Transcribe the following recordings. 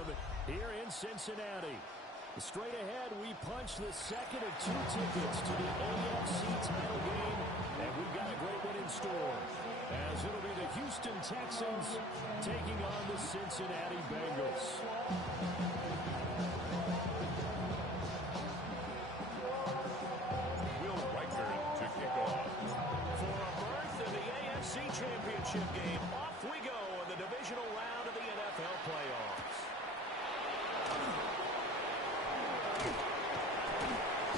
Stadium here in Cincinnati. Straight ahead, we punch the second of 2 tickets to the AFC title game, and we've got a great one in store, as it'll be the Houston Texans taking on the Cincinnati Bengals. Will Riker to kick off. For a berth in the AFC Championship game, off we go in the divisional round of the NFL playoffs.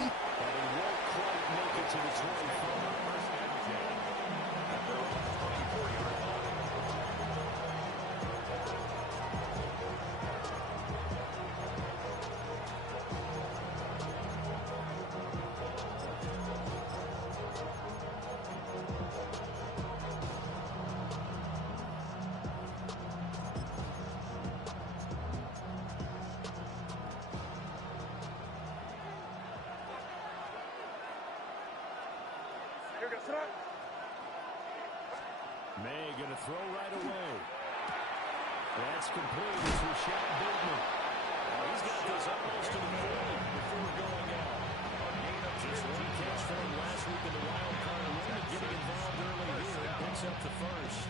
And he won't quite make it to the 24. First and 10. At their own 24-yard line. May going to throw right away. That's complete. It's Rashad Bateman. He's got this almost to the 40 before going out. Just one catch for him last week in the wild card win, and getting involved early here. He picks up the first.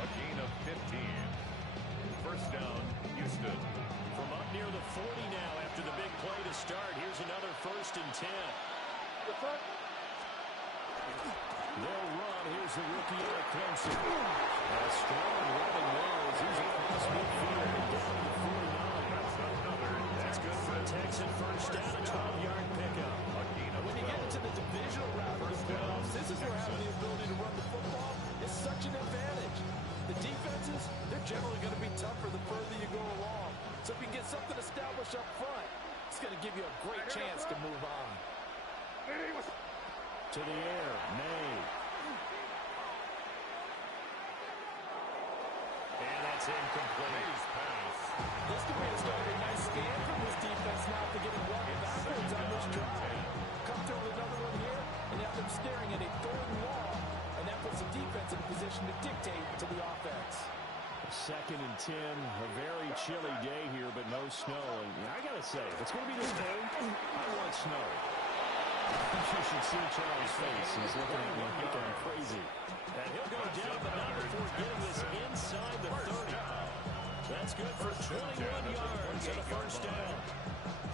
A gain of 15. First down, Houston. From up near the 40 now after the big play to start. Here's another 1st and 10. They'll run. Here's the rookie out of Clemson. A strong running there as he's across midfield and down to the 49. That's good for a Texan first down, a 12-yard pickup. When you get into the divisional round of the playoffs, this is where having the ability to run the football is such an advantage. The defenses, they're generally going to be tougher the further you go along. So if you can get something established up front, it's going to give you a great chance to move on. To the air, May. And that's incomplete. Pass. This could be the start of a nice scan from this defense now for getting walking backwards on this drive. Come through with another one here, and you have them staring at a 3rd and long, and that puts the defense in a position to dictate to the offense. 2nd and 10, a very chilly day here, but no snow. And I got to say, if it's going to be this cold, I want snow. I think you should see Charlie's face. He's looking at me like I'm crazy. And he'll go down, but not before getting this inside the 30. That's good for 21 yards and a first down.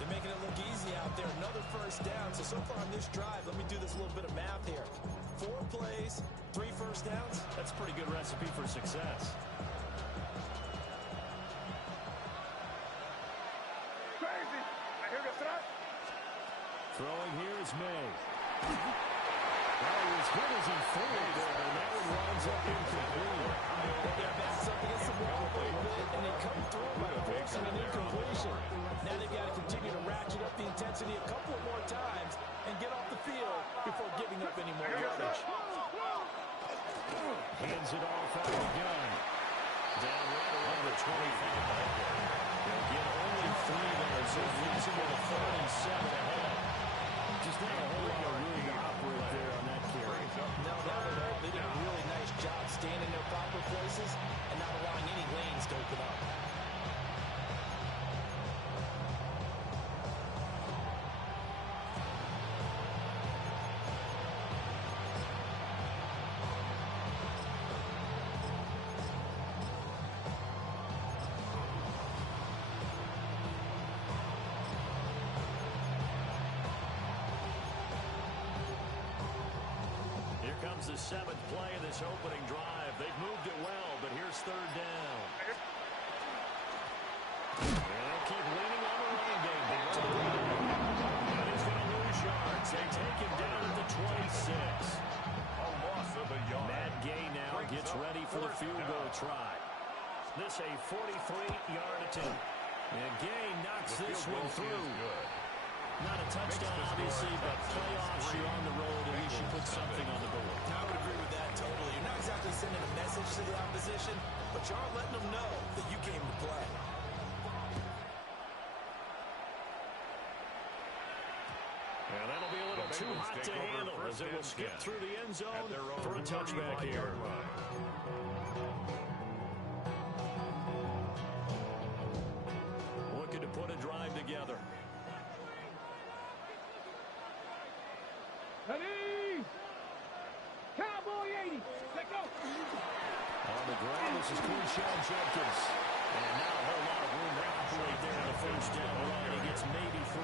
They're making it look easy out there. Another first down. So far on this drive, let me do this little bit of math here. 4 plays, 3 first downs. That's a pretty good recipe for success. Throwing here is May. Well, he was good as he threw there, and that one winds up incomplete. Their backs up against the wall a little bit, and they come through by forcing an incompletion. Now they've got to continue to ratchet up the intensity a couple more times and get off the field before giving up any more yardage. Hands it off out of the gun. Down right around the 25. They'll get only 3 there, so it leaves him with a 3rd and 7 ahead. Just not a whole lot of room to operate there on that carry. No, not at all. They did a really nice job staying in their proper places and not allowing any lanes to open up. Comes the 7th play of this opening drive. They've moved it well, but here's 3rd down. And they'll keep leaning on the running game. And he's going to lose yards. They take him down at the 26. A loss of a yard. Matt Gay now gets ready for the field goal try. This a 43-yard attempt. And Gay knocks this one through. Not a touchdown, obviously, but playoffs, you're on the road, and you should put something on the board. I would agree with that totally. You're not exactly sending a message to the opposition, but you are letting them know that you came to play. And that'll be a little too hot to handle as it will skip through the end zone for a touchback here. the ground. This is Quinshon Judkins. And now a whole lot of room to operate there in the first down run. He gets maybe 3.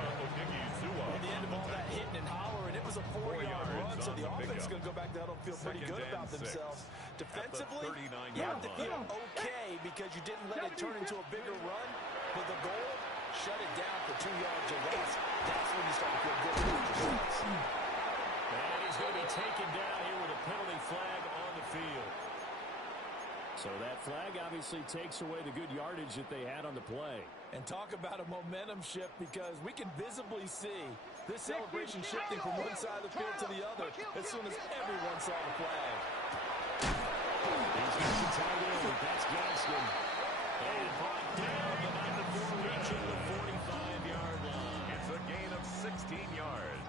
At the end of all that hitting and hollering, it was a 4-yard run, so the offense is going to go back to huddle, feel pretty good about themselves. Defensively, you have to feel okay because you didn't let it turn into a bigger run. But the goal, shut it down for 2 yards or less. That's when you start to feel good about yourselves. And he's going to be taken down here with a penalty flag on the field. So that flag obviously takes away the good yardage that they had on the play. And talk about a momentum shift, because we can visibly see this celebration shifting from one side of the field to the other as soon as everyone saw the flag. He's got the tight end. That's Gaskin. And brought down before reaching the 45-yard line. It's a gain of 16 yards.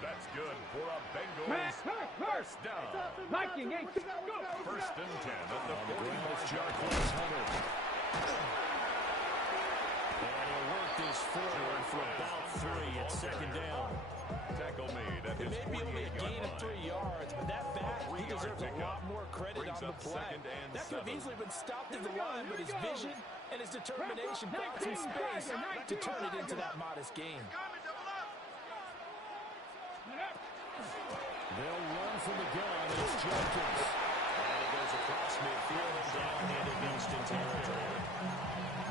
That's good for a Bengals first down. First and 10 at the 40-yard line. And he'll work this forward for about 3 at second down. Tackle made at It his may be only a 48-yard gain of 3 line. yards, but that back, he deserves a lot more credit Brings on the up play. second and That could have 7. easily been stopped at the line, but his vision and his determination found some space to turn it into that modest gain. They'll run from the gun. It's Judkins. And it goes across midfield and down into Houston territory.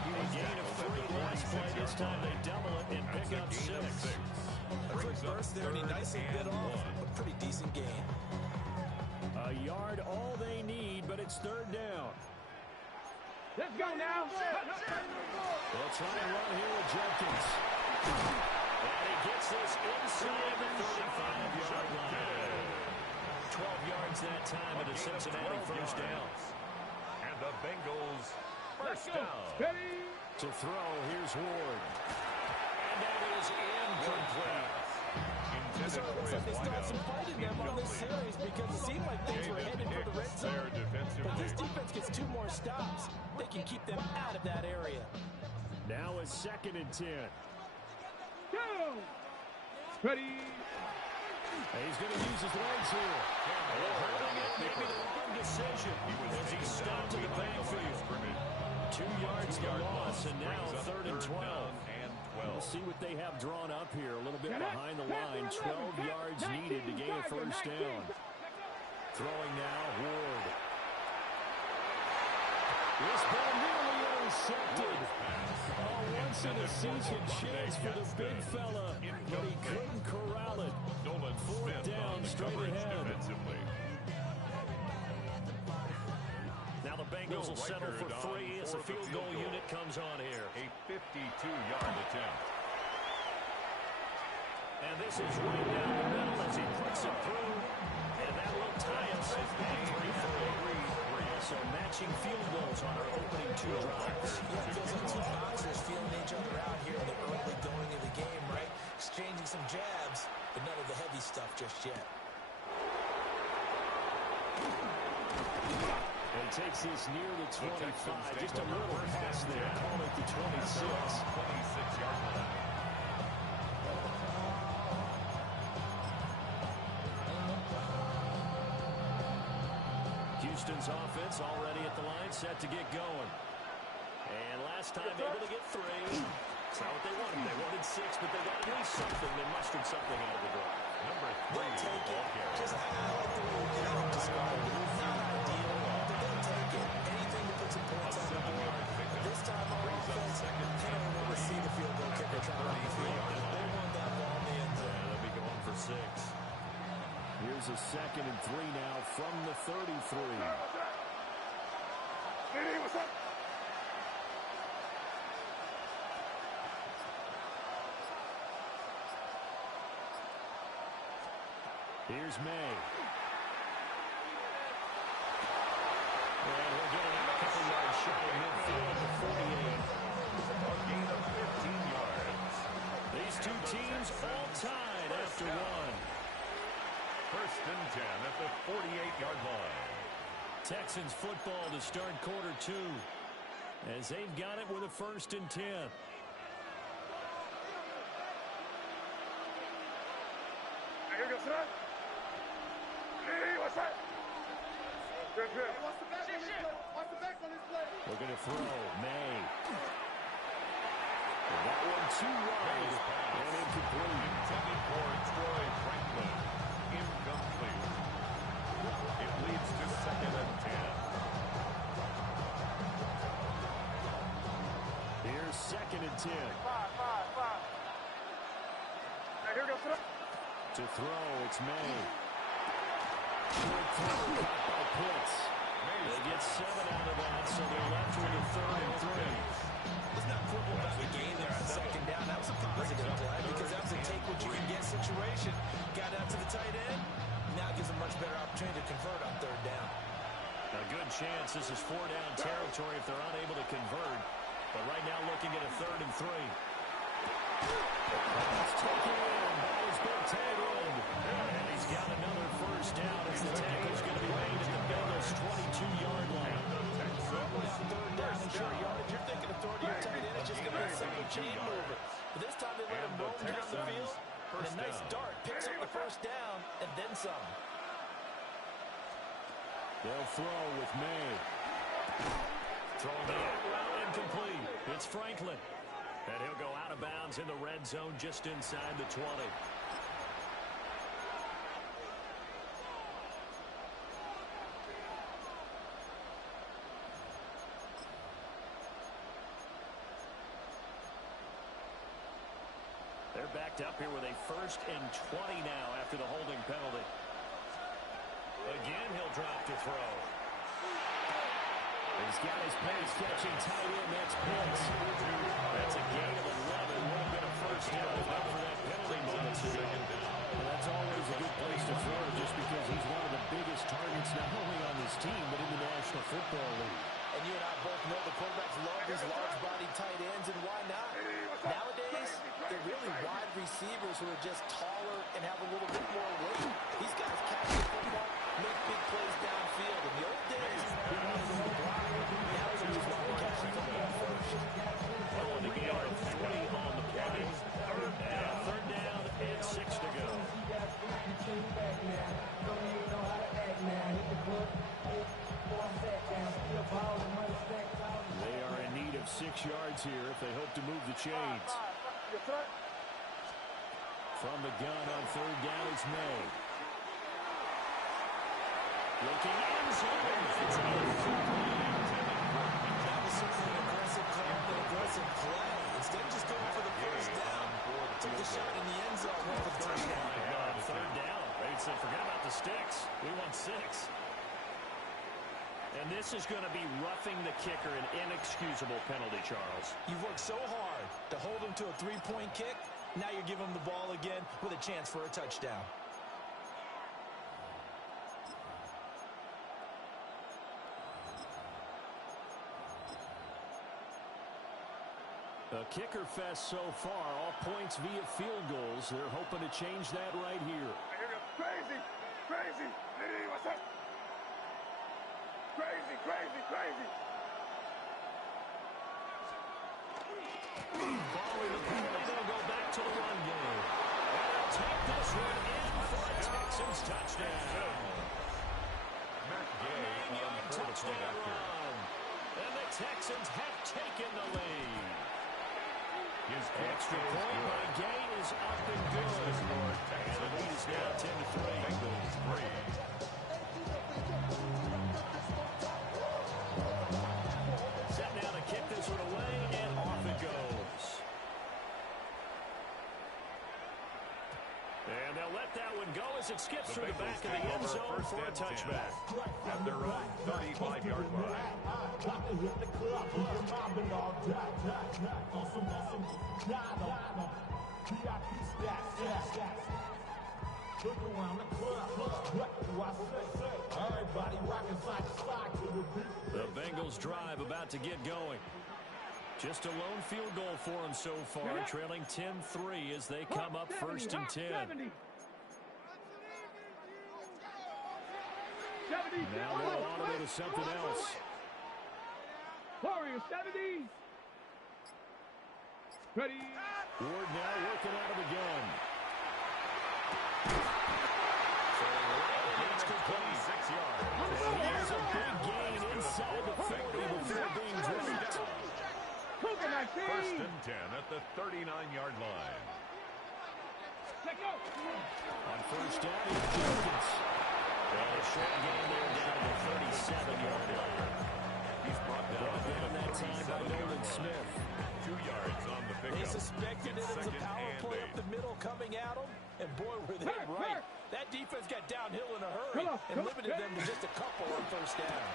A gain of 3 last play. This time they double it and pick up 6. A quick burst there, and he nicely bit off a pretty decent gain. A yard all they need, but it's third down. Let's go now. They'll try and run here with Judkins. And he gets this inside the 35-yard line. 12 yards that time at a Cincinnati first down. And the Bengals first down. To throw, here's Ward. And that is incomplete. So it looks like they still have some fight in them on this series, because it seemed like things were headed for the red zone. But this defense gets 2 more stops. They can keep them out of that area. Now a 2nd and 10. Go. Ready. And he's going to use his legs here. Holding it, maybe the wrong decision as he stopped in the backfield. 2 yards to loss, and now 3rd and 12. We'll see what they have drawn up here. A little bit behind the line. 12 yards needed to gain a first down. Throwing now, Ward. This ball nearly intercepted. Once in a season chance for the big fella, but he couldn't corral it. 4th down, straight ahead. Now the Bengals will settle for 3 as the field goal unit comes on here. A 52-yard attempt. And this is right down the middle as he puts it through. And that will tie us at 3-3. So matching field goals on our opening 2 drives. Yeah, it feels like 2 boxers feeling each other out here in the early going of the game, right? Exchanging some jabs, but none of the heavy stuff just yet. And he takes this near the 25. Just a little pass there. Call it the 26. 26-yard line. Houston's offense already at the line, set to get going. And last time able to get 3. It's not what they wanted. They wanted 6, but they got at least something. They mustered something out of the drive. Number 3. They'll take it. Just I like the way you described it. Not ideal, but they'll take it. Anything to put some points on the board. This time on offense, they don't want to see the field goal kicker trying to run the field. They want that ball in the end zone. They'll be going for 6. Here's a 2nd and 3 now from the 33. Hey, what's up? Here's May. And we're getting a couple yards shy of midfield at the 48. A gain of 15 yards. These 2 teams all tied after 1. First and 10 at the 48-yard line. Texans football to start quarter 2 as they've got it with a 1st and 10. Here goes that. Hey, what's that? Looking to throw. May. And that one too wide and incomplete. Intended for Troy Franklin. Incomplete. It leads to 2nd and 10. Here's 2nd and 10. To throw, it's May. Good throw, caught by Pitts. They get 7 out of that, so they're left with a 3rd and 3. Let's not quibble about the game there on 2nd down. That was a positive play because that was a take-what-you-can-get situation. Got out to the tight end. Now gives a much better opportunity to convert on 3rd down. A good chance this is 4-down territory if they're unable to convert. But right now looking at a 3rd and 3. It's taken in by his big tight end. And he's got another 1st down as the tackle's going to be made at the Bengals' 22-yard line. Normally on 3rd down and short yardage, you're thinking authority your tight end. It's just going to be a simple chain mover. But this time they let him roam down the field. And a nice dart picks up the 1st down and then some. They'll throw with May. Throwing the route incomplete. It's Franklin. And he'll go out of bounds in the red zone just inside the 20. They're backed up here with a 1st and 20 now after the holding penalty. Again, he'll drop to throw. He's got his pace-catching tight end. That's Pitts. That's a gain of 11. Would have been a 1st down if not for that penalty moments ago. And that's always a good place to throw just because he's one of the biggest targets not only on this team but in the National Football League. And you and I both know the quarterbacks love these large-bodied tight ends, and why not? Nowadays, they're really wide receivers who are just taller and have a little bit more weight. These guys catch the football, make big plays downfield. In the old days, we wanted them to block. Now we just want to catch the football first. Going to gain of 3 on the play. And 3rd down and 6 to go. They are in need of 6 yards here if they hope to move the chains. From the gun on 3rd down, it's May. Looking end zone. It's That was certainly an aggressive call, an aggressive play. Instead of just going for the 1st down, took the shot in the end zone, went for the touchdown. 3rd down. They said, forget about the sticks. We want 6. And this is going to be roughing the kicker, an inexcusable penalty, Charles. You've worked so hard to hold him to a 3-point kick. Now you're giving him the ball again with a chance for a touchdown. A kicker fest so far, all points via field goals. They're hoping to change that right here. Crazy, crazy. What's up? Crazy, crazy, crazy. Following the penalty, they'll go back to the run game. And they'll take this one in for a Texans touchdown. Nine-yard touchdown run. And the Texans have taken the lead. His Extra point by Gay is up and good. And the lead is now 10-3. Bengals 3. Set now to kick this one away, and off it goes. And they'll let that one go as it skips through the back of the end zone for a touchback. At their own 35-yard line. The Bengals drive about to get going. Just a lone field goal for them so far, trailing 10-3 as they come up 1st and 10. Now they're on to something else. Warrior 70. Ready. Ward now working out of the gun. It's complete. 26 yards. And here's a Big gain inside the 40 before being dropped. First and 10 at the 39-yard line. On first down, here's Jenkins. And a short gain there down to the 37-yard line. He's brought down that time by Nolan Smith. 2 yards on the pickup. They suspected it was a power play up the middle coming at them, and boy, were they right. That defense got downhill in a hurry and limited them to just a couple on first down.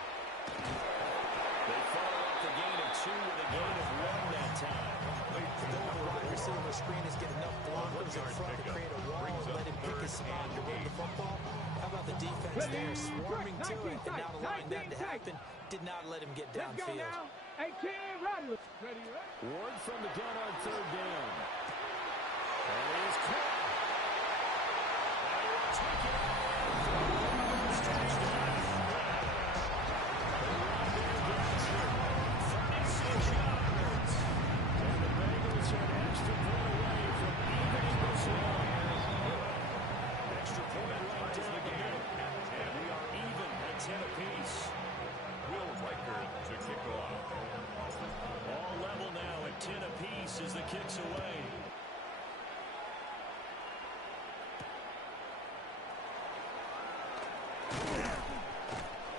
They follow up the gain of 2 with a gain of 1 that time. The wide receiver screen is getting enough blockers in front to create a wall and let him pick his spot to run the football. How about the defense there swarming to it and not allowing that to happen? Did not let him get downfield. Ward from the gun on third down. And he is caught. And he will take it out. Touchdown. The run there gets him 36 yards. And the Bengals are an extra point away from evening this one. Extra point right down the game. And we are even at 10 apiece. Will Riker to kick off. All level now at 10 apiece as the kick's away.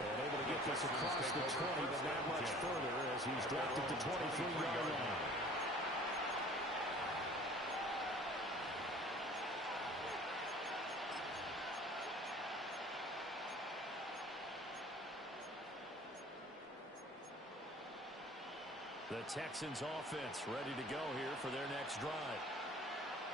And able to get this across the 20, but not much further as he's dropped at the 23-yard line. The Texans offense ready to go here for their next drive.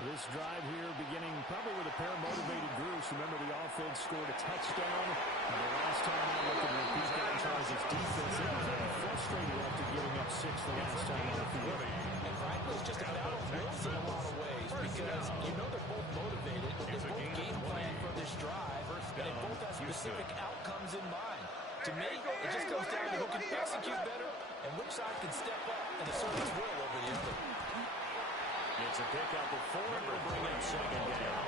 This drive here beginning probably with a pair of motivated groups. Remember, the offense scored a touchdown. And the last time I looked at repeat that Chargers defense, they were very frustrated after giving up 6 the last time on the field. And frankly, it's just a battle of wills in a lot of ways because you know they're both motivated. They both game plan for this drive. And they both have specific outcomes in mind. To me, it just comes down to who can execute better and which side can step up and assert its will over the other. It's a pickup of 4 to bring up second down.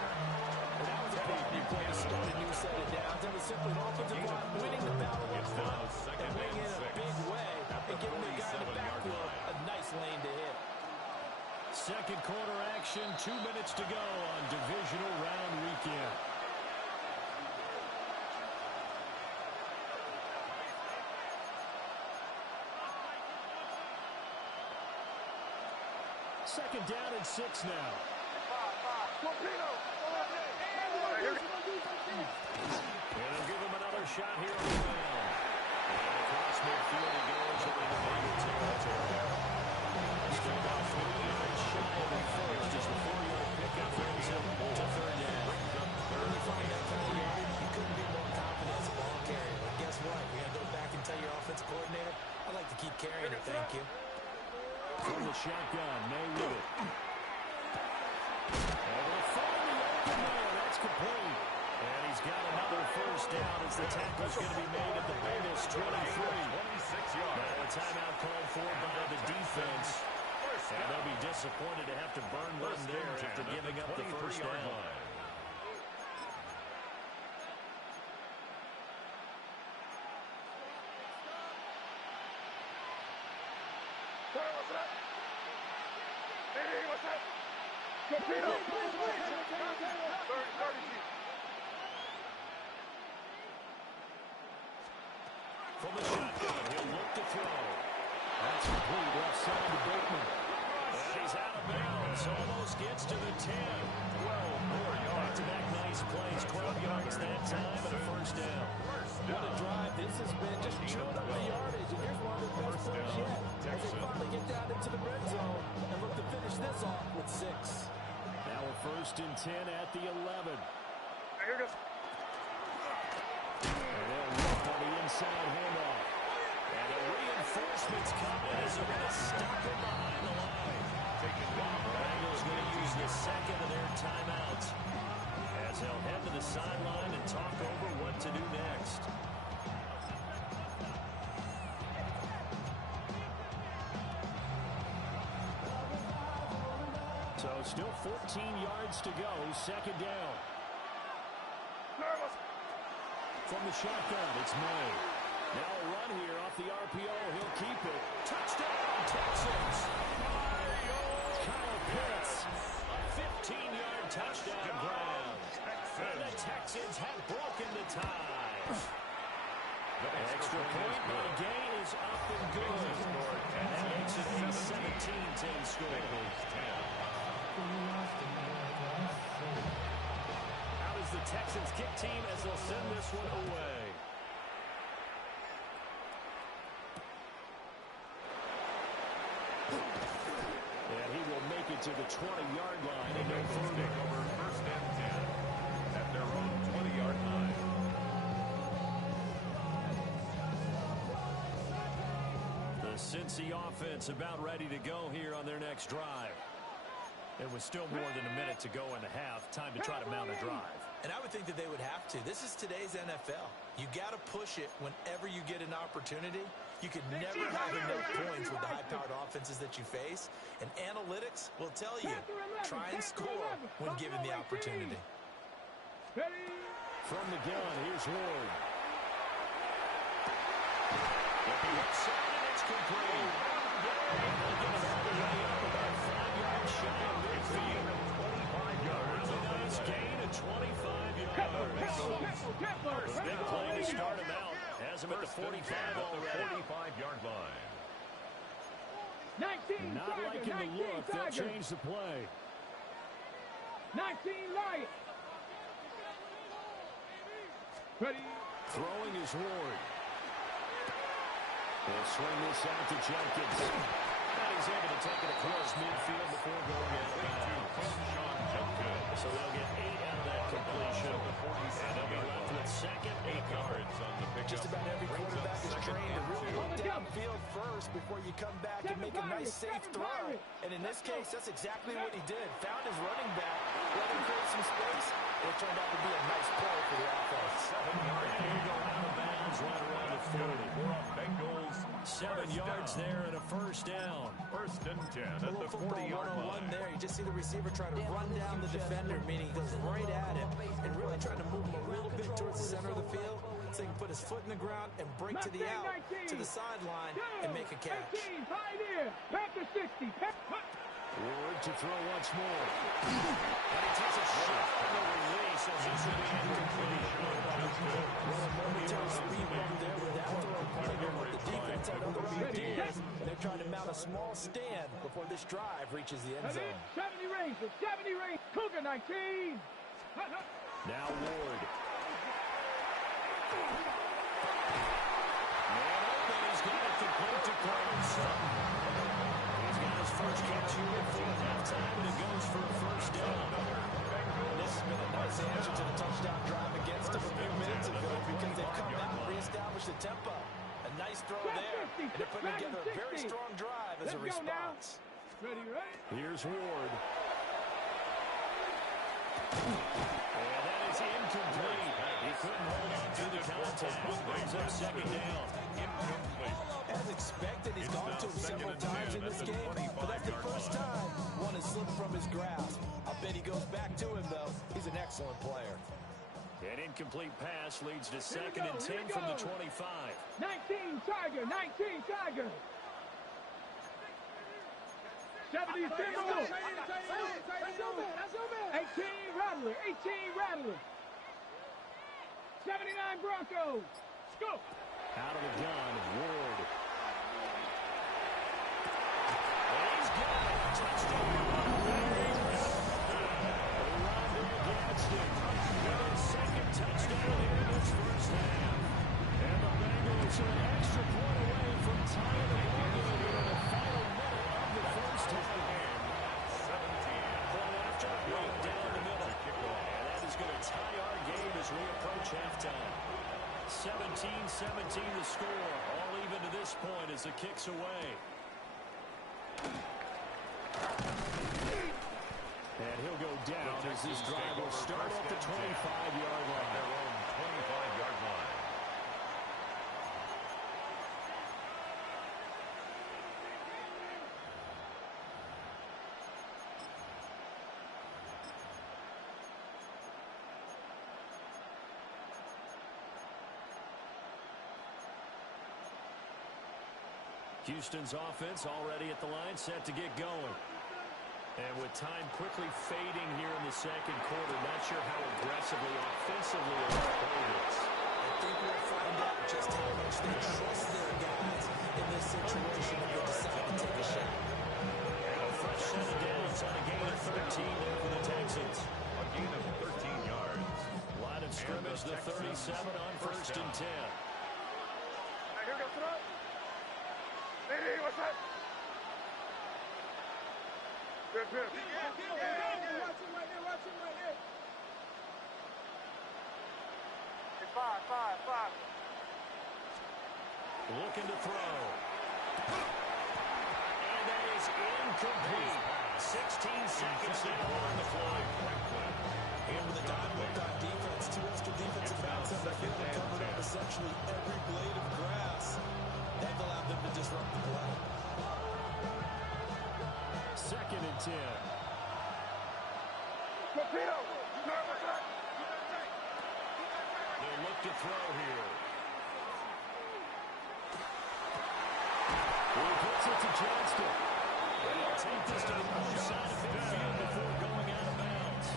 And that was a big play to start a new set of downs. It was simply an offensive line winning the battle up front and winning in a big way and giving the guy in the backfield a nice lane to hit. Second quarter action, 2 minutes to go on divisional round weekend. Second down and 6 now. And they'll give him another shot here on the ground. And across midfield he goes over the Bengal territory. Straight off 3 yards shy of the first as the 4-yard pickup brings him to third down. When you find that kind of yardage, you couldn't be more confident as a ball carrier. But guess what? You got to go back and tell your offensive coordinator, I'd like to keep carrying it, thank you. From the shotgun, May with it. And they'll find the open man. That's complete. And he's got another first down as the tackle's going to be made at the Bengals 23. 26 yards. Now a timeout called for by the defense. And they'll be disappointed to have to burn one there after giving up the first down. From the shotgun, he'll look to throw. That's complete left side to Bateman. And he's out of bounds. Almost gets to the 10. 12 more yards. Back-to-back nice plays. 12 yards that time and a first down. What a drive this has been. Just chewing up the yardage. And here's one of the best plays yet. As they finally get down into the red zone and look to finish this off with 6. Now a first and 10 at the 11. Here goes. And they'll look on the inside handoff. And the reinforcements come in as they're going to stop him behind the line. Bengals going to use the second of their timeouts as they'll head to the sideline and talk over what to do next. So still 14 yards to go, second down. From the shotgun, it's May. Now a run here off the RPO. He'll keep it. Touchdown, Texans. Kyle Pitts. A 15-yard touchdown grab. And the Texans have broken the tie. Extra point, but the gain is up and good. And that makes it a 17-10 score. Out is the Texans kick team as they'll send this one away. And he will make it to the 20-yard line and no further. Over first and 10 at their own 20-yard line. The Cincy offense about ready to go here on their next drive. There was still more than a minute to go in the half. Time to try to mount a drive. And I would think that they would have to. This is today's NFL. You got to push it whenever you get an opportunity. You could never have enough points with the high-powered offenses that you face. And analytics will tell you, try and score when given the opportunity. From the gun, here's Ward. It's complete. They'll get it all the way up about 5 yards shy of midfield. 25 yards. A nice gain of 25 yards. Big play to start him out. Has him at the 45 already. 45-yard line. 19, Not Tiger, liking the 19, look. They'll Tiger. change the play. 19, Lion. Ready. Throwing is Ward. They'll swing this out to Jenkins. And he's able to take it across midfield before going out of bounds. So they'll get 8 out of that completion. And they'll be left with second 8 yards on the pickup. Just about every quarterback is trained to really look downfield first before you come back and make a nice, safe throw. And in this case, that's exactly what he did. Found his running back, let him create some space. It turned out to be a nice play for the offense. 7 yards. And you go out of bounds right around the 40. Bengals. 7 yards there and a first down. First and 10 A at little the football 40-yard 101 line. there. You just see the receiver trying to run down the defender, meaning he goes right at him and really trying to move him a little bit towards the center of the field so he can put his foot in the ground and break to the out, to the sideline, and make a catch. 15, Pioneer. Panther 60. Ward to throw once more. And he takes a shot on the release as this will be incomplete. Well, a momentary speed bump there with that throw pointer, but the defense had other ideas, and they're trying to mount a small stand before this drive reaches the end zone. 70 range. 70 range. Cougar 19. Now Ward. Man open, he's got it complete to Courtland Sutton. He's got his first catch here before halftime, and it goes for a first down. This has been a nice answer to the touchdown drive against them a few minutes ago because they've come out and reestablished the tempo. A nice throw there, and they're putting together a very strong drive as a response. Ready, ready. Here's Ward. And that is incomplete. He couldn't hold on to the contact. Brings up second down. As expected, he's gone to him several times in this game, but that's the first time one has slipped from his grasp. I bet he goes back to him, though. He's an excellent player. An incomplete pass leads to second and 10 from the 25. 19, Tiger. 19, Tiger. 70, 18, Rattler. 18, Rattler. 79, Broncos. Go. Out of the gun, Ward. And he's got it. Touchdown. Gadsden with his second touchdown here in this first half. And the Bengals are an extra point away from tying the ball game here in the final minute of the first half. 17. Point after, right down the middle. And that is going to tie our game as we approach halftime. 17-17 the score. All even to this point as the kick's away. And he'll go down as this drive will start at the 25-yard line. Their own 25-yard line. Houston's offense already at the line, set to get going. And with time quickly fading here in the second quarter, not sure how aggressively, offensively they will play this. I think we'll find out just how much they trust their guys in this situation if they decide to take a shot. A fresh set of downs on a gain of 13 there for the Texans. A gain of 13 yards. Line of scrimmage, the 37 on first and 10. Here we go, throw. Hey, what's that? Good. Watch him right there. It's five. Looking to throw. And that is incomplete. 16 seconds now on the clock. And with a dime look on defense, two extra defensive backs on the field and covered up essentially every blade of grass. They've allowed them to disrupt the play. Second and 10. Torpedo. They look to throw here. He puts it to Johnston. And he'll take this to the other side of midfield before going out of bounds.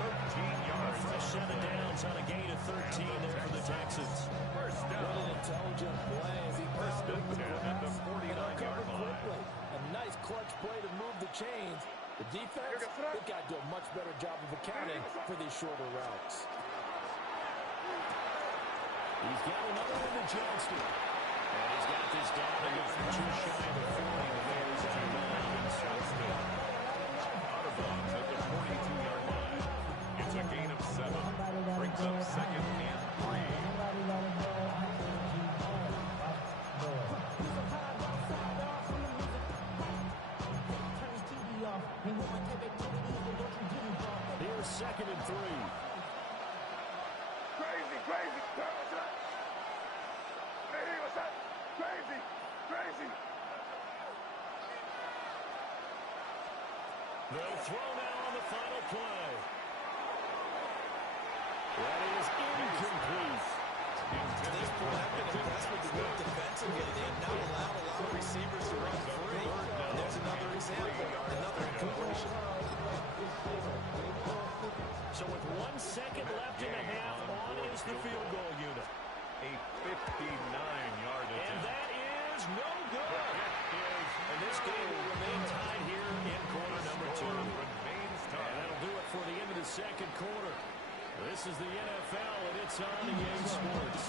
13 yards. A fresh set of downs on a gain of 13 there for the Texans. First What down. an intelligent play as he First found and 10 at the and 49-yard uncovered line. quickly. A nice clutch play to move the chains. The defense, they've got to do a much better job of accounting for these shorter routes. He's got another one to Johnston. And he's got this down to just shy of the 40 with those on the Out of bounds at the 42-yard line. It's a gain of 7. Brings up second and 3. Here's second and 3. Crazy. Hey, what's that? Crazy. They'll throw now on the final play. That is incomplete. To this point, I've been impressed with the work defensively. They have not allowed a lot of receivers to run free. And there's another example, another incompletion. So with 1 second left in the half, on is the field goal unit. A 59-yard And attempt. that is no good. And this game will remain tied here in quarter number 2. Remains And tied. that'll do it for the end of the second quarter. This is the NFL, and it's on EA Sports.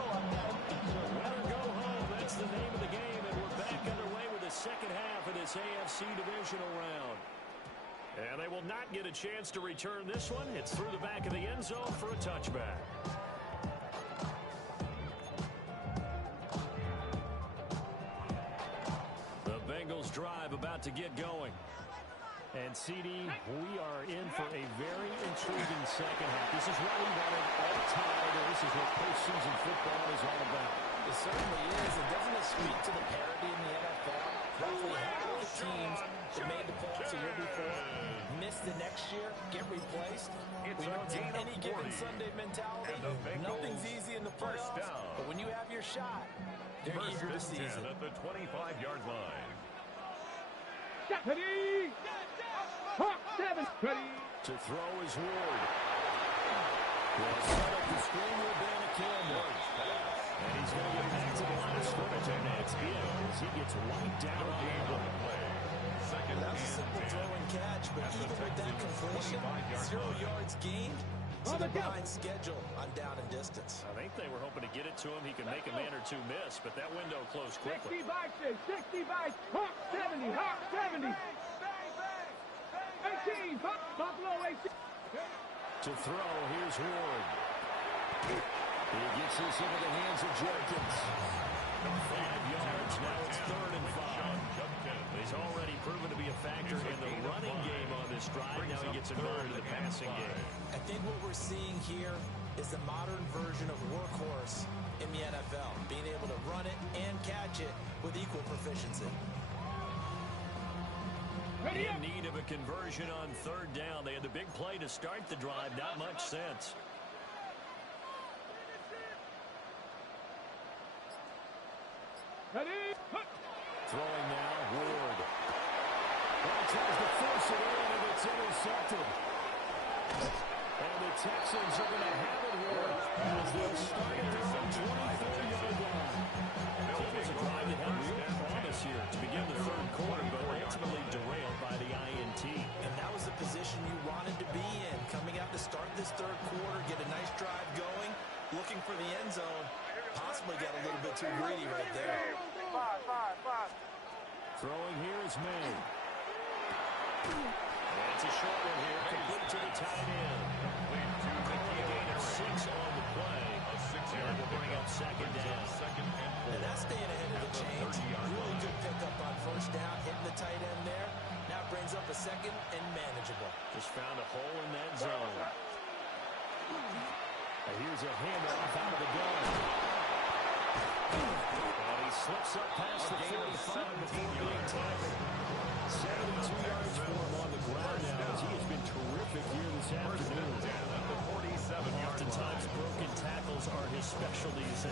Win or go home, that's the name of the game, and we're back underway with the second half of this AFC Divisional round. And they will not get a chance to return this one. It's through the back of the end zone for a touchback. The Bengals drive about to get going. And, CD, we are in for a very intriguing second half. This is what we wanted all time, and this is what postseason football is all about. It certainly is. And doesn't it speak to the parity in the NFL? Roughly half of the teams that made the playoffs a year before miss the next year, get replaced. We know it's an any given Sunday mentality. Nothing's easy in the playoffs, but when you have your shot, they're eager to seize it. At the 25-yard line. Ready. Hawk 7. Ready. To throw is Ward. Will set up the screen with Banna Campbell. And he's going to get back to the line of scrimmage, and that's it as he gets wiped out on the play. Second That was a and simple 10. throw and catch, but even with that completion, 0 yards gained, so they're behind schedule on down and distance. I think they were hoping to get it to him. He could make a man or two miss, but that window closed quickly. 60 by 6. 60 by Hawk 70. Hawk 70. 18. Buffalo 18. To throw, here's Ward. He gets this into the hands of Jenkins. 5 yards, now it's 3rd and 5. He's already proven to be a factor in the running game on this drive. Now he gets involved in the passing game. I think what we're seeing here is the modern version of workhorse in the NFL, being able to run it and catch it with equal proficiency. In need of a conversion on 3rd down. They had the big play to start the drive. Not much sense. Throwing now, Ward. Well, tries to force it in, and it's intercepted. And the Texans are going to have it here as they'll start at their own 24-yard line. It was a drive that had real promise here to begin the third quarter, but ultimately derailed by the INT. And that was the position you wanted to be in, coming out to start this third quarter, get a nice drive going, looking for the end zone. Possibly got a little bit too greedy right there. Throwing here is May. That's a short one here, complete to the tight end. A gain of 6 on the play. And will bring up second down. And that's staying ahead of the chains. Really good pickup on first down, hitting the tight end there. Now brings up a second and manageable. Just found a hole in that zone. And here's a handoff out of the gun. And he slips up past the 45 before being tackled. 72 yards for him on the ground now as he has been terrific here this afternoon. Oftentimes broken tackles are his specialties.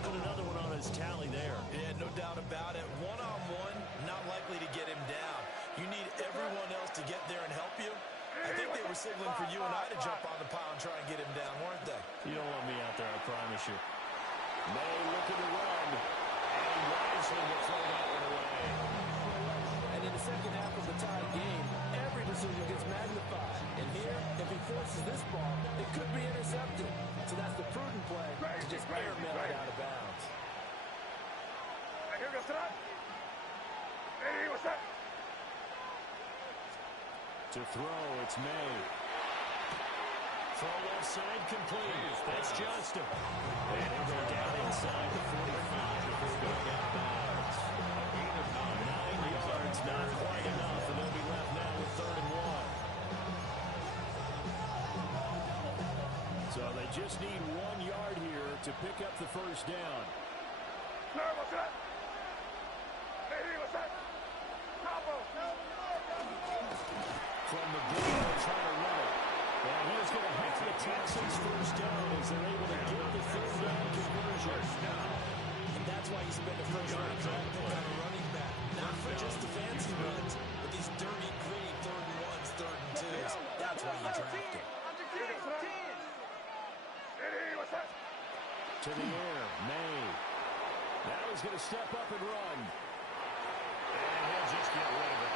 Put another one on his tally there. Yeah, no doubt about it. One-on-one, not likely to get him down. You need everyone else to get there and help you. I think they were signaling for you and I to jump on the pile and try and get him down, weren't they? You don't want me out there, I promise you. May looking to run. And wisely will throw that one away. And in the second half of the tied game, every decision gets magnified. And here, if he forces this ball, it could be intercepted. So that's the prudent play to just airmail it out of bounds. To throw, it's May. Throw left side complete. That's Johnston. And he'll go down inside the 45 before going out of bounds. 9 yards, not quite enough, and they'll be left now with 3rd and 1. So they just need 1 yard here to pick up the first down. From the game, they'll try to run it. And he's going to hit the Texans first down as they're able to get the 3rd down conversion. And that's why you spend a first-round draft pick on a running back. Not for just the fancy runs, but these dirty, gritty 3rd and 1s, 3rd and 2s. That's why you draft him. To the air, May. Now he's going to step up and run. And he'll just get rid of it.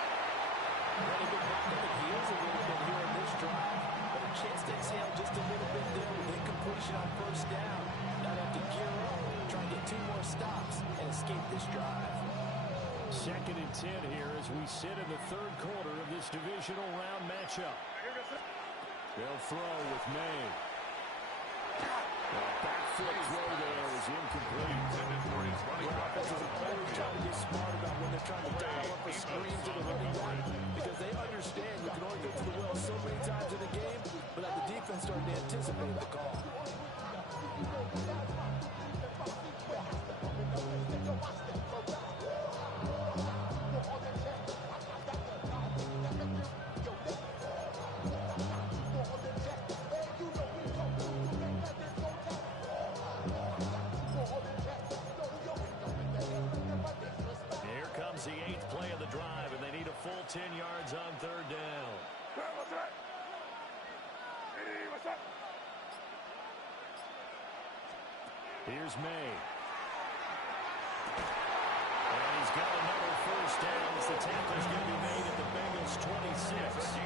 Running it back on the heels a little bit here in this drive, but a chance to exhale just a little bit there with incompletion on first down. Now they have to gear up, try and get 2 more stops, and escape this drive. 2nd and 10 here as we sit in the 3rd quarter of this divisional round matchup. They'll throw with May. Back foot throw there is incomplete. Offenses are always trying to get smart about when they're trying to dial up a screen to the running back because they understand you can only go to the well so many times in a game without the defense starting to anticipate the call. The 8th play of the drive, and they need a full 10 yards on 3rd down. Here's May. And he's got another first down as the tackle's going to be made at the Bengals 26.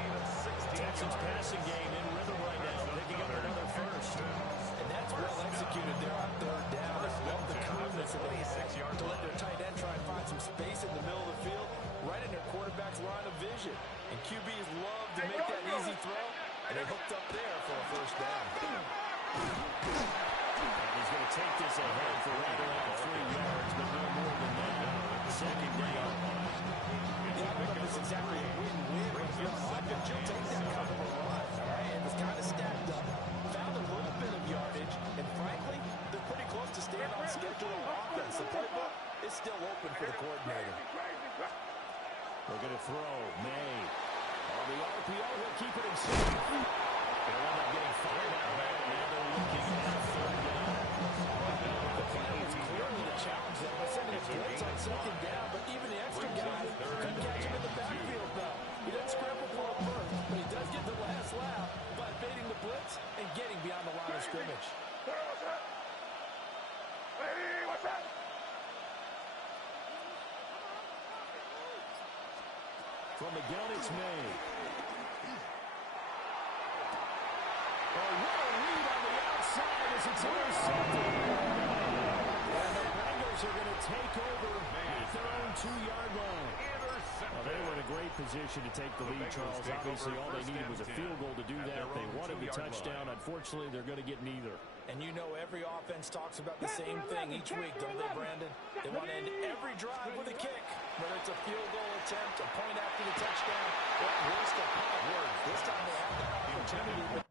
Texans passing game in rhythm right now, picking up another first. And that's well executed there on 3rd down. I love the confidence that they have to let their tight end try and find some space in the middle of the field, right in their quarterback's line of vision. And QBs love to make that easy throw, and they hooked up there for a first down. And he's going to take this ahead for right around 3 yards, but no more than that. 2nd down. Yeah, I don't know if it's exactly a win-win, but if you're offense, you'll take that kind of a run, right? And it's kind of stacked up. Found a little bit of yardage, and frankly, they're pretty close to staying on schedule on offense. The playbook is still open for the coordinator. They're going to throw. May. On the RPO, he'll keep it in safe. They'll end up getting fired out of that. Now they're looking at 3rd down. The plan was clearly to challenge them by sending a second down, but even the extra guys couldn't catch him in the backfield, though. He doesn't scramble for a first, but he does get the last lap by evading the blitz and getting beyond the line of scrimmage. Hey, what's that? From the gun, it's made. Oh, what a read on the outside as it's intercepted. And the Bengals are going to take over at their own 2-yard line. Well, they were in a great position to take the lead, Charles. Obviously, all they needed was a field goal to do that. They wanted the touchdown. Unfortunately, they're going to get neither. And you know every offense talks about the same thing each week, don't they, Brandon? They want to end every drive with a kick, whether it's a field goal attempt, a point after the touchdown, or at worst, a punt. This time they had that opportunity, but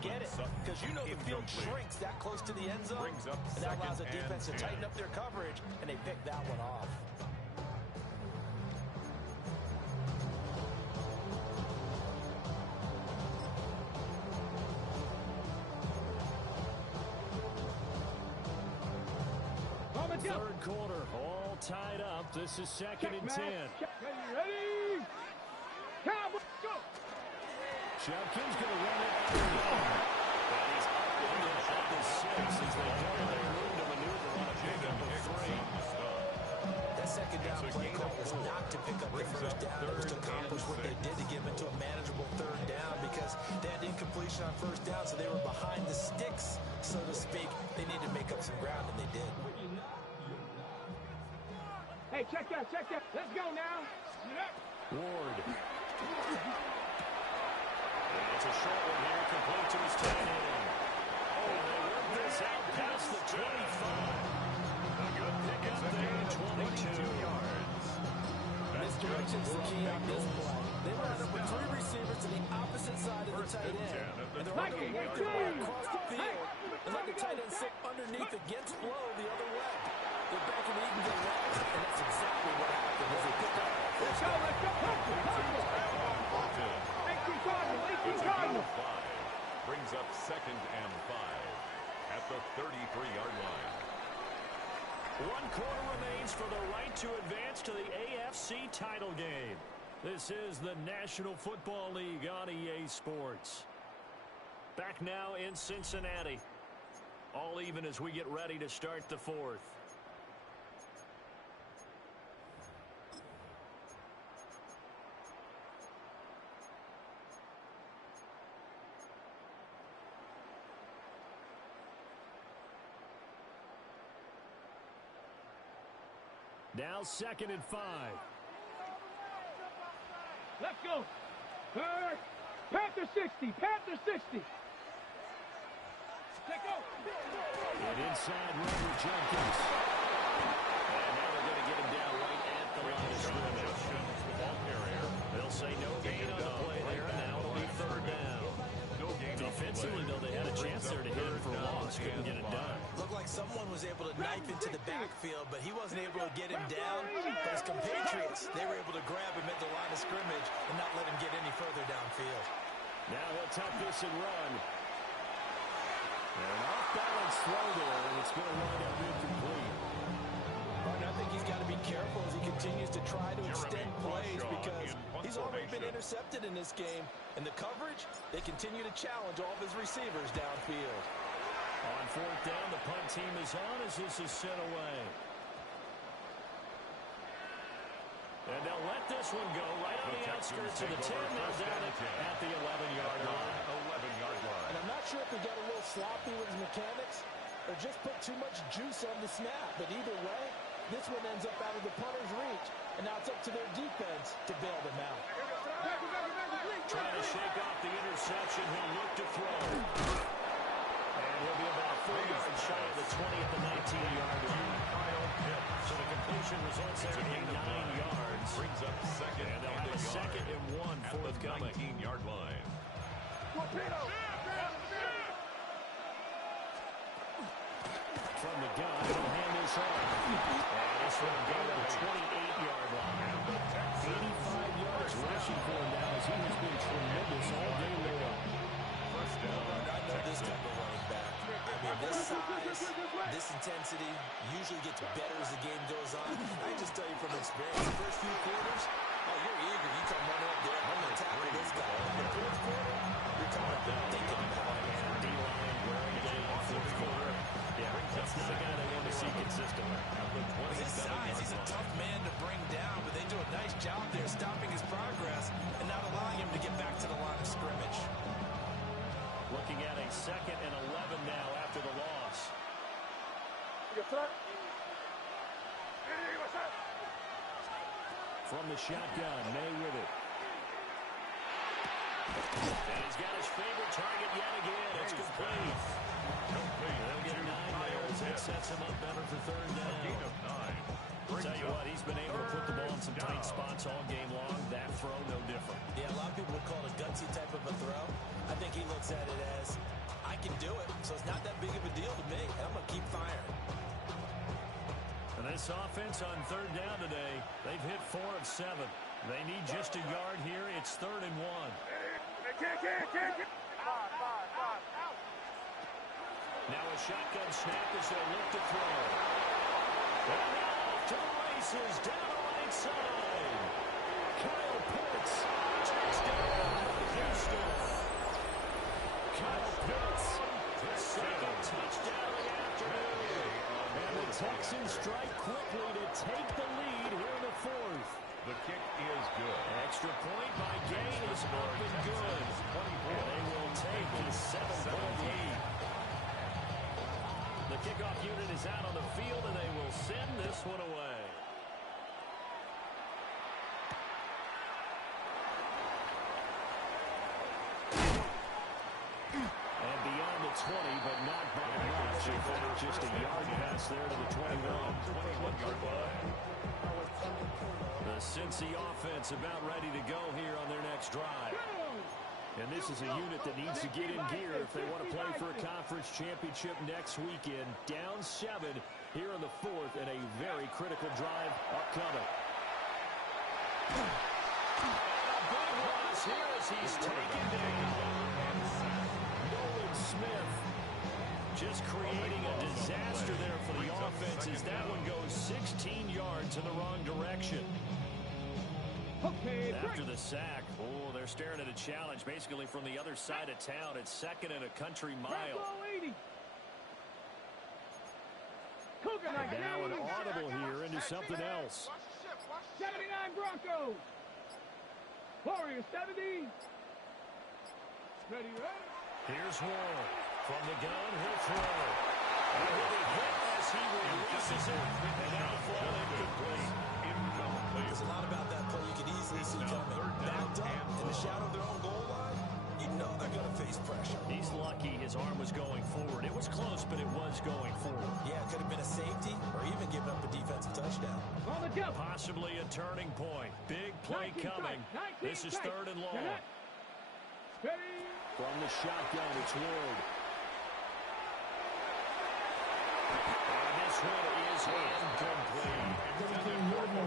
forget it, because you know the field shrinks that close to the end zone, and that allows the defense to tighten up their coverage, and they pick that one off. Third quarter, all tied up. This is 2nd and 10. Ready? Cowboys, go! Judkins going to run it out of one. But he's up into the 6 as they go to their room to maneuver on a pickup of 3. That second down play call was not to pick up the first down. It was to accomplish what they did to get them into a manageable third down because they had incompletion on first down, so they were behind the sticks, so to speak. They needed to make up some ground, and they did. Hey, check that, check that. Let's go now. Ward. And it's a short one here, complete to his tight end. Oh, they work this out past the 25. A good pick up there at 22 yards. Misdirection's the key on this play. They line up with 3 receivers to the opposite side of the tight end, and they're all going to work their way across the field and let the tight end sit underneath against flow the other way. They're back in the Eaton left, and that's exactly what happened as they pick up. Let's go, let's go. Brings up 2nd and 5 at the 33-yard line. 1 quarter remains for the right to advance to the AFC title game. This is the National Football League on EA Sports. Back now in Cincinnati. All even as we get ready to start the 4th. Now 2nd and 5. Let's go. Panther 60, Panther 60. Let's go. And inside run with Judkins. And now they're going to get him down right at the line of scrimmage. They'll say no gain on the play there, and now it'll be 3rd down. Defensively, though, they had a chance there to hit him for a loss. Couldn't get it done. Looked like someone was able to knife into the backfield, but he wasn't able to get him down. But his compatriots, they were able to grab him at the line of scrimmage and not let him get any further downfield. Now he'll tuck this and run. And an off-balance throw there, and it's going to wind up incomplete. I think he's got to be careful as he continues to try to extend plays because he's already been intercepted in this game. And the coverage, they continue to challenge all of his receivers downfield. On 4th down, the punt team is on as this is sent away. And they'll let this one go right on the outskirts of the 10. They'll down it at the 11-yard line. 11-yard line. And I'm not sure if he got a little sloppy with his mechanics or just put too much juice on the snap. But either way, this one ends up out of the punter's reach. And now it's up to their defense to bail them out. Trying to shake off the interception. He'll look to throw. And he'll be about 4 yards shy of the 20 at the 19-yard line. So the completion results there in 9 yards. Brings up second. And they'll have a second and one forthcoming. 19-yard line. From the gun, he'll hand this off. And this one will go to the 28-yard line. 85 yards rushing for him now as he has been tremendous all day long. First down. I know this type of running back. I mean, this size, this intensity usually gets better as the game goes on. I can just tell you from experience, the first few quarters, oh, you're eager. You come running up there. I'm going to tackle this guy. In the fourth quarter, you're talking about thinking about it. D-line wearing down fourth quarter. Yeah, that's not a guy they want to see consistently. His size, he's a tough man to bring down, but they do a nice job there stopping his progress and not allowing him to get back to the line of scrimmage. Looking at a 2nd and 11 now after the loss. From the shotgun, May with it. And he's got his favorite target yet again. It's complete. They'll get 9 yards. That sets him up better for 3rd down. I'll tell you what, he's been able to put the ball in some tight spots all game long. That throw, no different. Yeah, a lot of people would call it a gutsy type of a throw. I think he looks at it as, I can do it, so it's not that big of a deal to me, and I'm going to keep firing. And this offense on 3rd down today, they've hit 4 of 7. They need just a yard here. It's 3rd and 1. Now a shotgun snap as they look to throw. And now off to the races down the right side. Kyle Pitts, touchdown, Houston. Kyle Pitts, his 2nd touchdown of the afternoon. And the Texans strike quickly to take the lead here in the 4th. The kick is good. Extra point by Gay is up and good. And they will take a 7-point lead. The kickoff unit is out on the field, and they will send this one away. And beyond the 20, but not by much. In fact, just a yard pass there to the 21-yard line. The Cincy offense about ready to go here on their next drive. And this is a unit that needs to get in gear if they want to play for a conference championship next weekend. Down 7 here in the 4th, and a very critical drive upcoming. And a big loss here as he's taken down. Nolan Smith just creating a disaster there for the offense as that one goes 16 yards in the wrong direction. After the sack, they're staring at a challenge basically from the other side of town. It's 2nd and a country mile. Now an audible here into something else. 79 Broncos. Warriors 70. Ready, ready. Here's Warren. From the gun, he'll throw. And he'll be hit as he releases it. And now the ball incomplete. There's a lot about that play you can easily see coming. Backed up in the shadow of their own goal line, you know they're going to face pressure. He's lucky his arm was going forward. It was close, but it was going forward. Yeah, it could have been a safety or even giving up a defensive touchdown. Possibly a turning point. Big play coming. This is 3rd and long. From the shotgun, it's Ward. And this one is incomplete.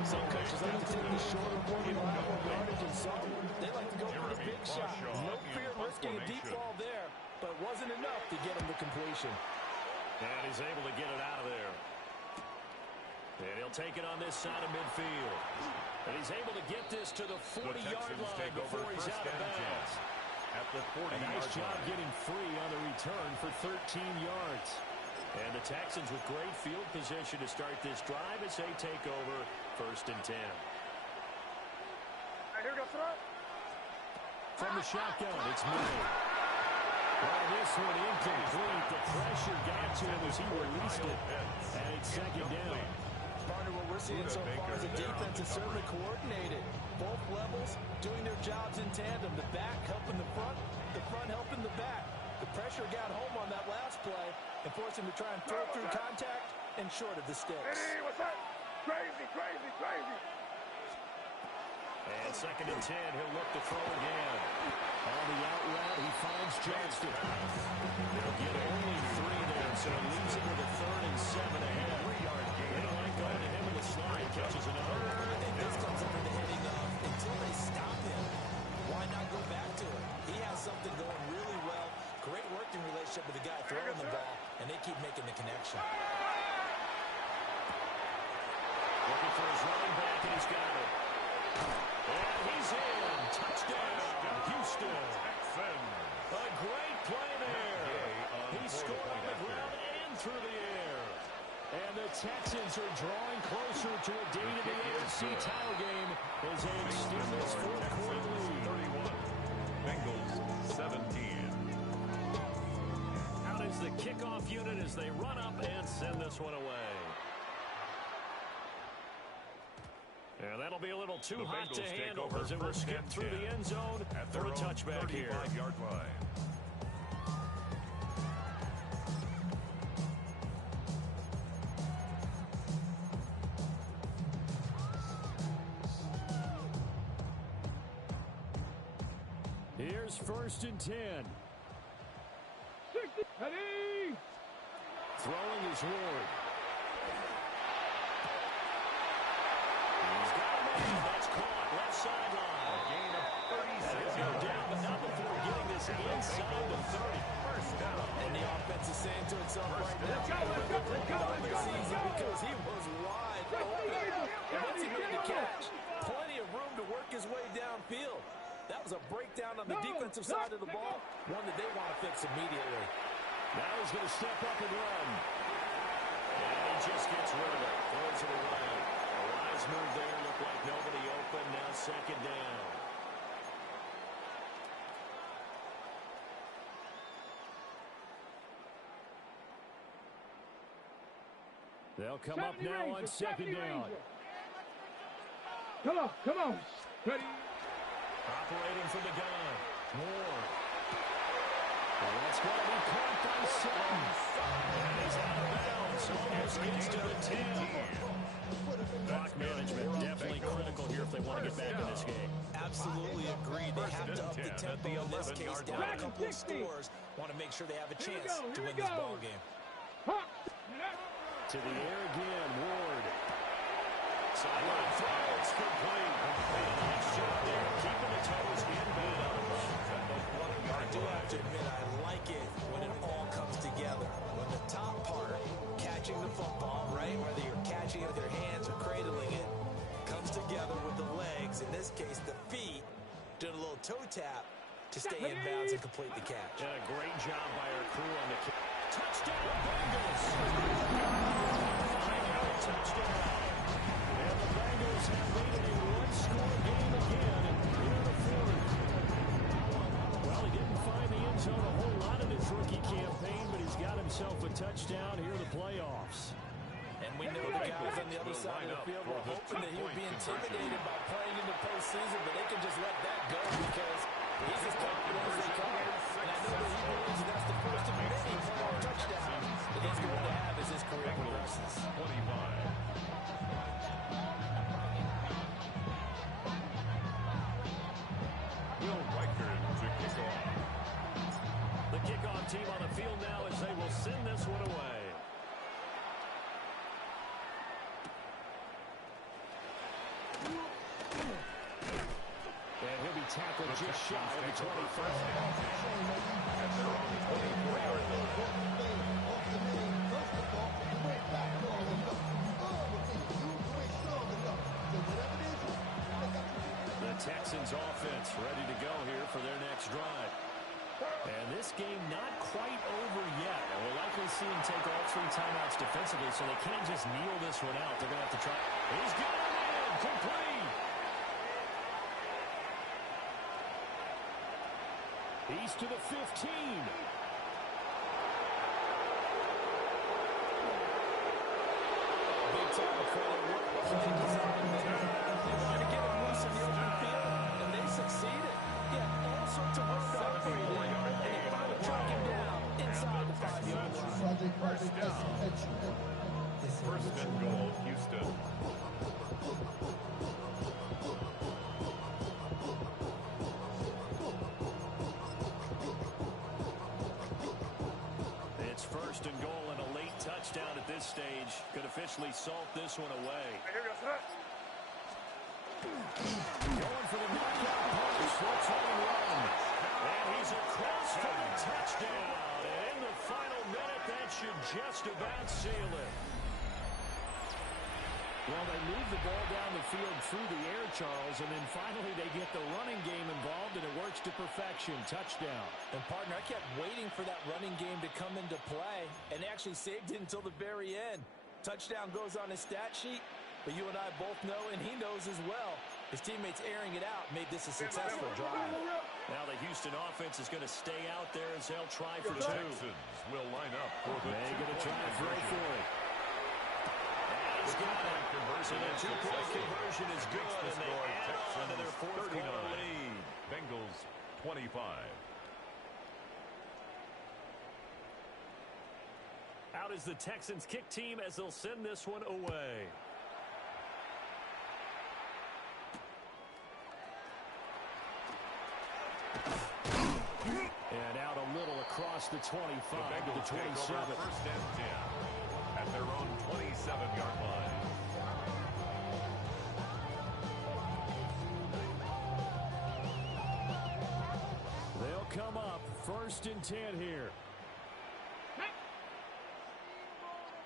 Some coaches like to take the shorter, more reliable yardage, and some they like to go for the big shot. No fear of risking a deep ball there, but it wasn't enough to get him to completion. And he's able to get it out of there. And he'll take it on this side of midfield. And he's able to get this to the 40-yard line before he's out of bounds. At the 40-yard line. Nice job getting free on the return for 13 yards. And the Texans with great field position to start this drive as they take over 1st and 10. From the shotgun, it's Murray. Well, this one incomplete. The pressure got to him as he released it. And it's second down. Partner, what we're seeing so far is the defense is certainly coordinated. Both levels doing their jobs in tandem. The back helping the front helping the back. The pressure got home on that last play and forced him to try and throw through contact and short of the sticks. Hey, what's that? Crazy. And second and 10, he'll look to throw again. On the out route, he finds Johnston. He'll get only 3 there, so it leaves him with a 3rd and 7 ahead. They don't like going to him in the slide, catches another. I think this comes under the heading of until they stop him, why not go back to it? He has something going really well. Great working relationship with the guy throwing the ball, and they keep making the connection. Looking for his running back, and he's got it. And he's in. Touchdown, Houston. A great play there. He scored on the ground and through the air. And the Texans are drawing closer to a date in the AFC title game as they extend this 4-point lead. 31. Bengals 17. Out is the kickoff unit as they run up and send this one away. And that'll be a little too hot to handle as it will skip through the end zone for a touchback here. 35-yard line. Here's 1st and 10. 60, ready. Throwing is Ward. He's got a man. That's caught. Left sideline. A gain of 36 He'll go yards. down, but not before getting this inside the 30. First down. And the offense is saying to itself right now, this season because he was wide open. And once he made the catch, plenty of room to work his way downfield. That was a breakdown on the defensive side of the ball, one that they want to fix immediately. Now he's going to step up and run. And he just gets rid of it. Throws it away. A wise move there. Looked like nobody open. Now second down. They'll come up now on second down. Come on. Ready. Operating from the gun. Moore. Well, that's going to be caught by Sutton. And he's out of bounds. Almost gets to the 10. Clock management definitely critical here if they want to get back in this game. Absolutely agreed. They have to up the tempo in this case, down a couple of scores. Want to make sure they have a chance to win this ball game. To the air again, Ward. Sideline throw, it's complete. And a nice job there, keeping the toes inbounds. I do have to admit, I like it when it all comes together. When the top part, catching the football, right, whether you're catching it with your hands or cradling it, comes together with the legs, in this case the feet, doing a little toe tap to stay in bounds and complete the catch. And a great job by our crew on the kick. Touchdown, Bengals! 5-yard touchdown. And the Bengals have made it a one-score game again in the 4th. Well, he didn't find the end zone a whole lot in his rookie campaign, but he's got himself a touchdown here in the playoffs. And we know the guys on the other side of the field were hoping that he would be intimidated by playing in the postseason, but they can just let that go because he's as confident as they come. And I know that he believes that's the first of many playoff touchdowns that he's going to have as his career progresses. 25. Will Reichard to kick off. The kickoff team on the field now as they will send this one away. And he'll be tackled just shy of the 25. At their own 24-yard line. The Texans offense ready to go here for their next drive. And this game not quite over yet. And we'll likely see him take all 3 timeouts defensively, so they can't just kneel this one out. They're going to have to try. He's got it in. Complete. He's to the 15. Big time for their work and design there. They wanted to get him loose in the open field, and they succeeded. He had all sorts of room to operate in, and they finally track him down inside the 5-yard line. First down. First and goal, Houston. It's first and goal and a late touchdown at this stage. Could officially salt this one away. Going for the knockout punch. Looks on and run. And he's across for the touchdown. And in the final minute, that should just about seal it. Well, they move the ball down the field through the air, Charles, and then finally they get the running game involved, and it works to perfection. Touchdown. And, partner, I kept waiting for that running game to come into play, and they actually saved it until the very end. Touchdown goes on his stat sheet, but you and I both know, and he knows as well, his teammates airing it out made this a successful drive. Now the Houston offense is going to stay out there as they'll try for The two. Texans will line up for the They're going to try to throw conversion. for it. And he's got it. So the two-point conversion is good, and they add on to their fourth quarter lead. Bengals 25. Out is the Texans kick team as they'll send this one away. And out a little across the 25 to the 27. First and 10 at their own 27-yard line. They'll come up first and 10 here.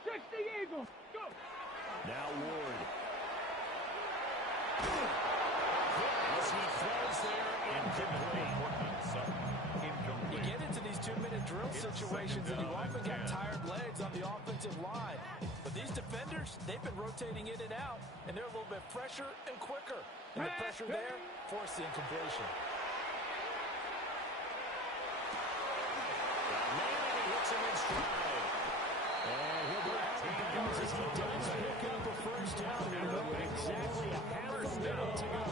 60 Eagles, go! Now Ward. As he throws there, incomplete. You get into these 2-minute drill situations, and you often got tired legs on the offensive line. But these defenders, they've been rotating in and out, and they're a little bit fresher and quicker. And the pressure there forced the incompletion. Manning hits him in stride. And he'll go out of bounds as he does pick up a first down here with exactly a half a minute to go.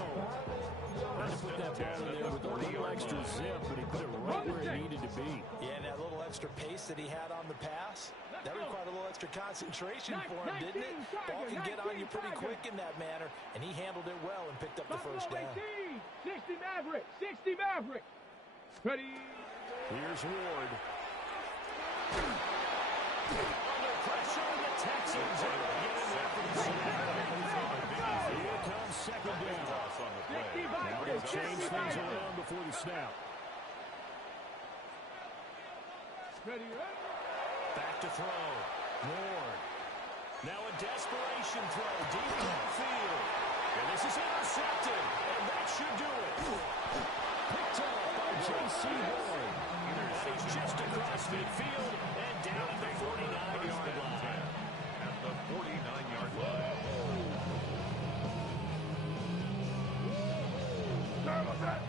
Trying to put that ball in there with a little extra zip, but he put it right where it needed to be. Yeah, and that little extra pace that he had on the pass, that required a little extra concentration for him, didn't it? Ball can get on you pretty quick in that manner, and he handled it well and picked up the first down. 60 Maverick, 60 Maverick. Ready? Here's Ward. Under pressure, the Texans are going to get in there for the snap. Here comes second down. Now they'll change things around before the snap. Ready? Back to throw. Ward. Now a desperation throw deep downfield. And this is intercepted. And that should do it. Picked up by J.C. Ward. He's just across midfield and down at the 49-yard line. At the 49-yard line. Sorry, what's that?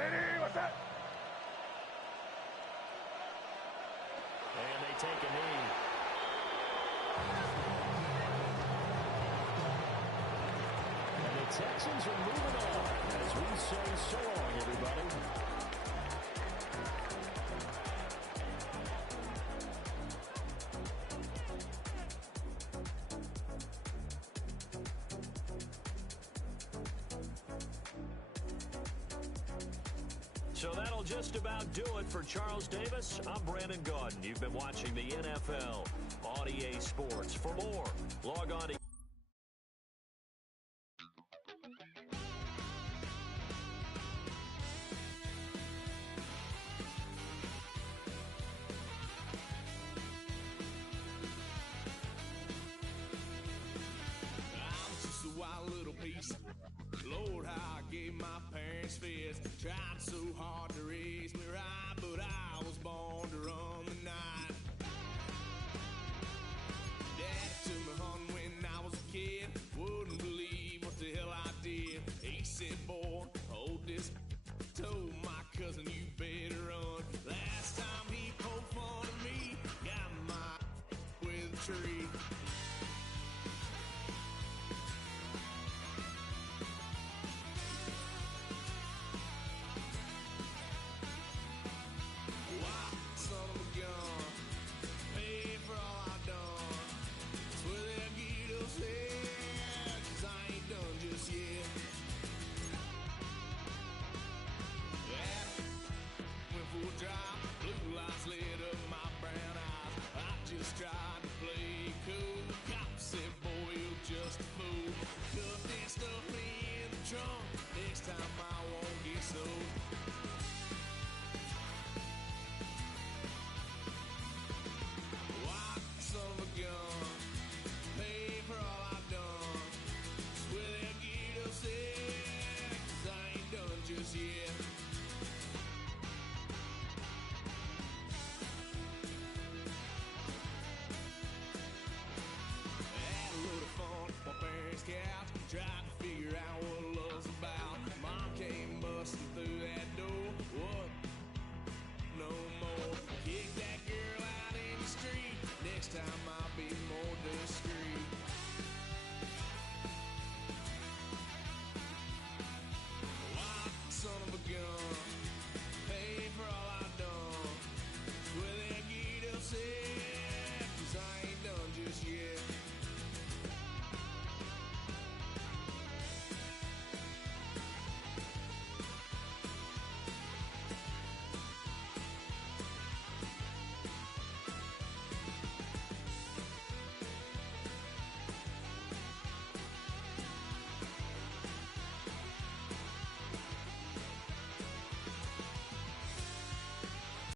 Eddie, what's that? And they take a knee. And the Texans are moving on as we say so long, everybody. So that'll just about do it for Charles Davis. I'm Brandon Gaudin. You've been watching the NFL on EA Sports. For more, log on to I'm just a wild little beast. Lord, how I gave my parents fist. Tried so hard to raise me right, but I was born to run the night. Dad took me hunting when I was a kid. Wouldn't believe what the hell I did. He said, boy, hold this. Told my cousin cousin, you better run. Last time he poked fun at me, got my with a tree. Why, son of a gun, pay for all I done. Swear they'll get upset, 'cause I ain't done just yet. Yeah, went for a drive, blue lights lit up my brown eyes. I just tried to play cool. Cop said, boy, you're just a fool. Cuffed and stuffed me in the trunk. Next time I won't get so.